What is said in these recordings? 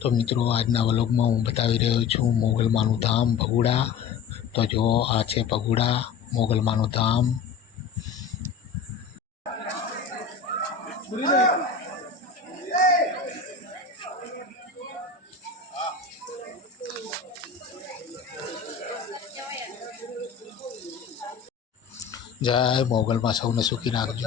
તો મિત્રો, આજના વ્લોગમાં હું બતાવી રહ્યો છું મોગલમાનું ધામ ભગુડા. તો જો, આ છે ભગુડા, મોગલમાનું ધામ. જય મોગલમાં સૌને સુખી રાખજો.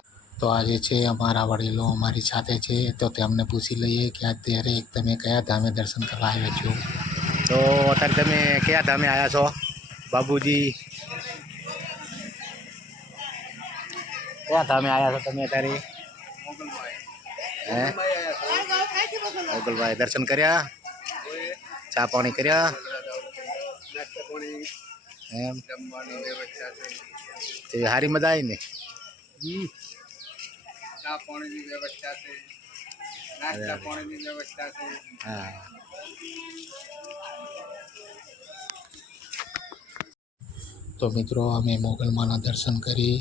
તો આજે છે અમારા વડીલો અમારી સાથે છે તો તેમને પૂછી લઈએ કે અત્યારે તમે કયા ધામે દર્શન કરવા આવ્યા છો? તો અત્યારે તમે કયા ધામે આવ્યા છો બાબુજી? કયા ધામે આવ્યા છો તમે અત્યારે? હે? મોગલભાઈ દર્શન કર્યા? ચા પાણી કર્યા? એમ? તે સારી મજા આવી ને? ચા પાણીની વ્યવસ્થા છે નાસ્તા પાણીની વ્યવસ્થા છે. હા. તો મિત્રો અમે મોગલમાના દર્શન કરી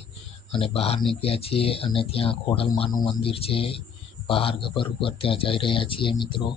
અને બહાર નીકળ્યા છીએ અને ત્યાં ખોડલમાનું મંદિર છે. બહાર ગબર ઉપર ત્યાં જઈ રહ્યા છીએ મિત્રો.